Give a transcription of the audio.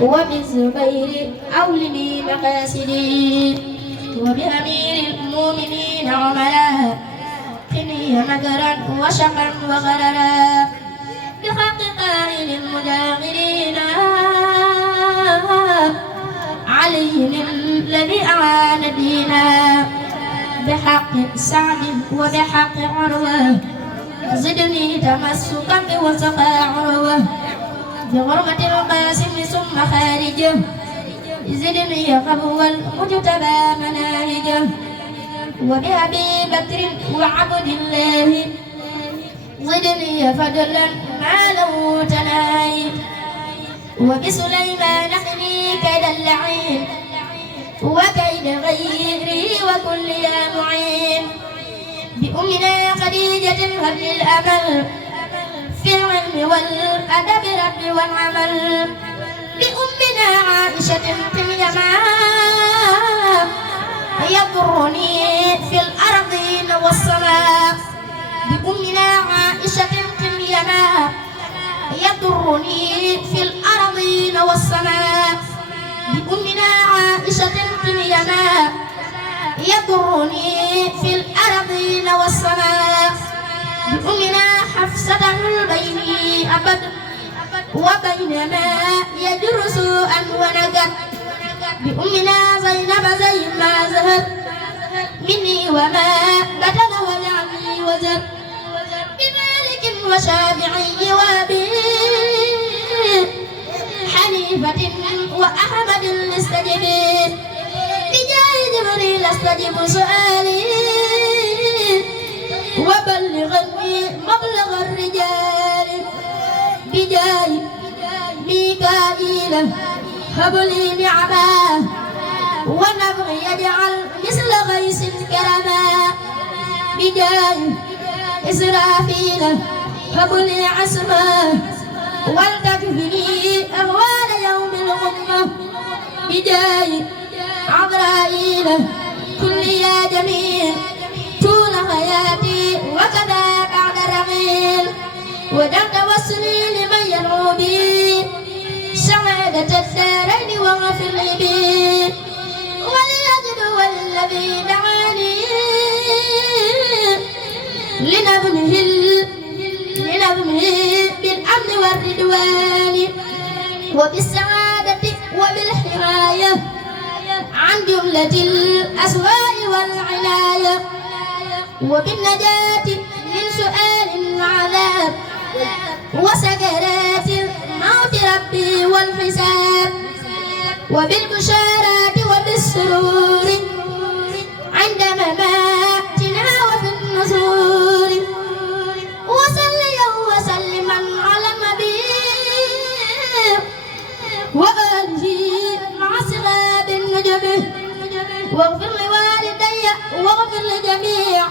وبالزبير أولي مقاصدي وبأمير المؤمنين عملا قني مكرا وشقا وغررا بحق قائل المجاهرين عليهم الذي أعان دينا بحق سعد وبحق عروة زدني تمسكا بوثقى عروة بغرمة القاسم ثم خارجه زدني قبو المجتبى مناهجه وبأبي بكر وعبد الله زدني فضلا ما له تناهي وبسليمان قني كيد اللعين وكيد غيره وكل يا معين بأمنا خديجة هب الأمل في العلم والأدب رب والعمل بأمنا عائشة قيما يضرني في الأرضين والسماء بأمنا عائشة قيما يضرني في الأرضين والسماء بأمنا عائشة قيما يضرني في الأرضين والسماء بأمنا حفصة البين أبد وبينما يجر سوءا ونجد بأمنا زينب زين ما زهد مني وما بدل ولعني وزد بمالك وشافعي وابي حنيفة وأحمد استجبي بجاه جبريل استجب سؤالي وبلغني مبلغ الرجال بجاه ميكائيل هب لي نعما ونبغي يجعل مثل غيث كرما بجاه إسرافيل هب لي عصما والتكفني أهوال يوم الغمة بجاه عبرائيل كل يا جميل طول حياتي وكذا بعد رغيل ودعت وصلي لمن يدعو بي سعادة الدارين واغفر لي بي وليجد والذي دعاني لنظمه بالأمن والرضوان وبالسعادة وبالحماية عن جملة الأسواء والعناية وبالنجاة من سؤال وعذاب وسكرات الموت ربي والحساب وبالبشارات وبالسرور عند مماتنا وفي النشور وصليا وسلما على النبي وآله مع صغاب النجم واغفر لوالدي واغفر لجميع